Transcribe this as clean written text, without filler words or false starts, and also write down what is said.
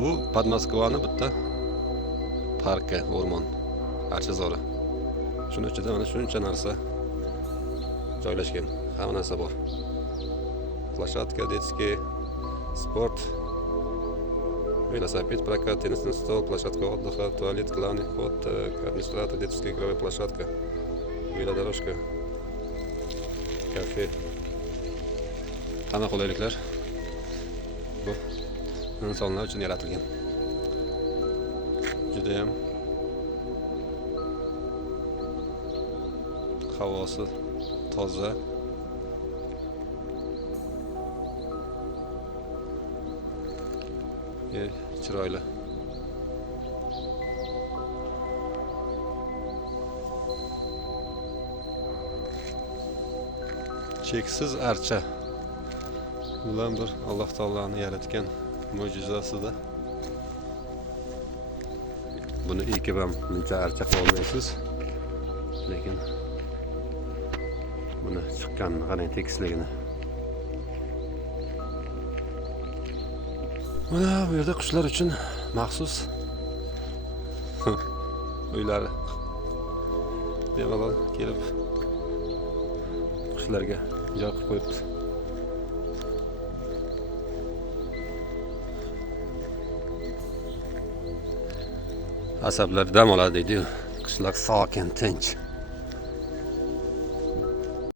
Bu Podmoskvani bitta parki, o'rmon, archazori. Shuni ichida mana shuncha narsa joylashgan. Hamma narsa bor. Площадка, детский спорт, велосипед, прокат, теннисный стол, площадка отдыха, туалет, главный вход, администратор, детская игровая площадка, велодорожка, kafe. Hamma qulayliklar bu insonlar uchun yaratilgan. Juda ham havosi toza. Chiroyli. Cheksiz archa. Ular bir Alloh taoloni yaratgan mo'jizasida. Buni ekib ham buncha archa qila olmaysiz. Lekin buni chiqqanini qarang, tekisligini. Mana bu yerda qushlar uchun maxsus uylar bemalol kelib qushlarga joy qilib qo'yibdi. Asablar dam oladi deydi. Qushlar sokin, tinch.